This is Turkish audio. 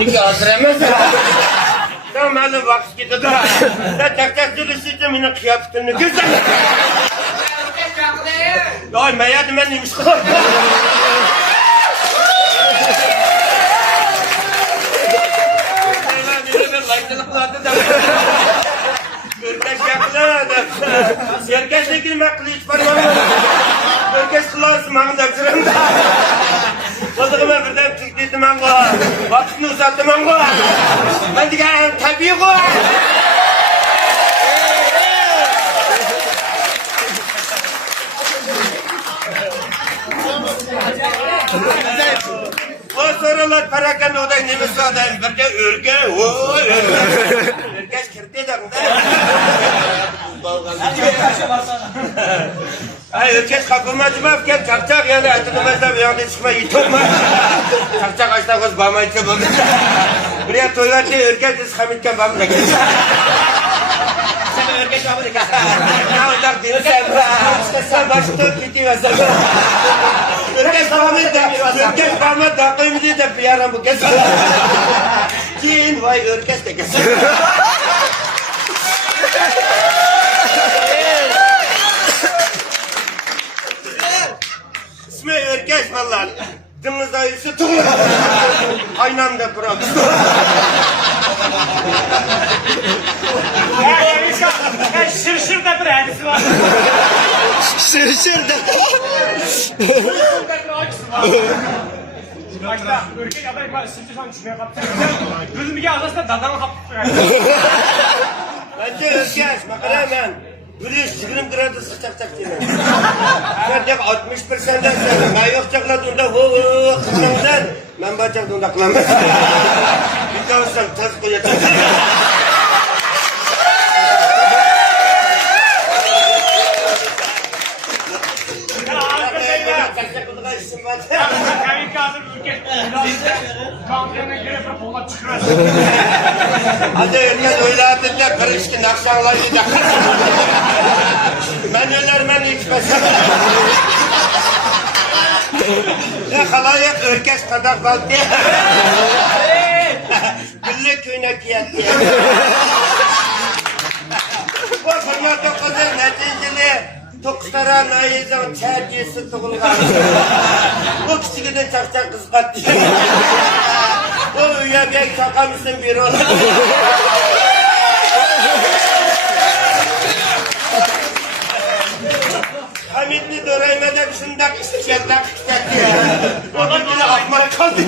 İki hazırlamaz. Tamam hadi vakit gidiyor da. Ben tek sürüşeceğim yine kıyafetini güzel. Ay meyadım ben neymiş kadar. Örkeş yakıladı. Örkeşle girmek kılıç var mı? Örkeş kılarsın bana da kırımda. Kodukuma birden Türkçe'ydim ben koy. Vakitini uzattım ben koy. Ben diyeceğim tabii koy. O sorular parakan oday nemesi adayım. Birce örge, örgeç kirti ederim de. Ay örgeç kapılmacı mı afken çakçak yani atılmazda bir yanda çıkma yitorma. Çakçak açta koz bama içe bama. Buraya toylarla örgeç ıskamitken bamla geç. Sen örgeç bamı da kes. Ya odak diri sen başta gidiyorsun. Örgeç bama takıyımızı da bir yaram bu kes. Kim vay örgeç de kes. İsmi örgeç vallahi. Dımız ayısı tuğla. Aynı anda bırak. Ya şırşır da bir hadisi var. Şırşır da. Başta örgek adayım var, şırşır sana düşmeye kaptı. Gözümü ki ağzına dadama kaptı. Bence örgeç, makara ben. Gülüş, çıkırım kıradı sıçak diye. Sen tek 61 senden sen. Ben yok çakladığında kıklandan. Ben bacaklarında kılamam. Bir de olsam taz koyacağım. Ya arkadaşlar ya. Çakçaklığa işim var. Kayık kağıdır örgek. Kampiyona göre bir polat çıkıyor. Hadi örgeç öyle adetler karışkın akşamlaydı da. Ben öler hiç başım. Ya halayık örgeç kadar kaldı. Güllü köyüne kıyatlı. Bu dünyada kadar neticeli. Tokuşlara nayizan çercisi tuğulgan. Bu küçüküden çakçak kız kattı. Bu üyebek çakamısın bir olur. Hamitli döreymeden şundak şendak kitletti ya. Onun bile akmak kaldı.